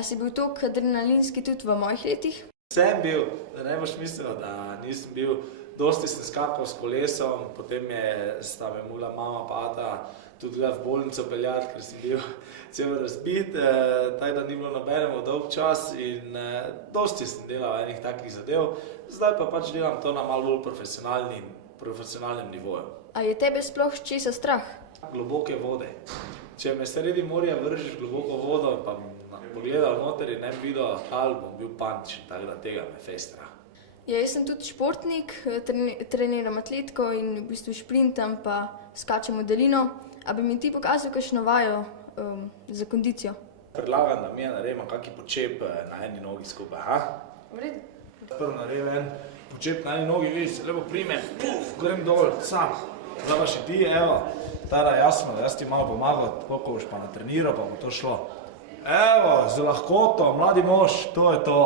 A si bil toliko adrenalinski tudi v mojih letih? Sem bil, da ne boš mislil, da nisem bil. Dosti sem skakal s kolesom, potem sta me mula mama pata tudi v bolnico peljati, ker sem bil cel razbit, tako da ni bilo nobenemu dolg čas in dosti sem delal enih takih zadev. Zdaj pa pač delam to na malo bolj profesionalnem nivoju. A je tebe sploh česa strah? Globoke vode. Če me sredi morja vržeš globoko vodo, pa pogledal noter in ne bi videl tal, bom bil paničen, tako da tega me fej strah. Ja, jaz sem tudi športnik, treniram atletiko in v bistvu šprintam pa skačem v daljino. A bi mi ti pokazal kakšno vajo za kondicijo? Predlagam, da mi naredimo kaki počep na eni nogi skupaj, ha? V redu. Prvo naredim en počep na eni nogi, vidiš, se lepo prime, grem dol, sam. Zdaj pa še ti, evo, tada jasno, da jaz ti malo pomagal, tako ko boš pa natreniral, pa bo to šlo. Evo, z lahkoto, mladi mož, to je to.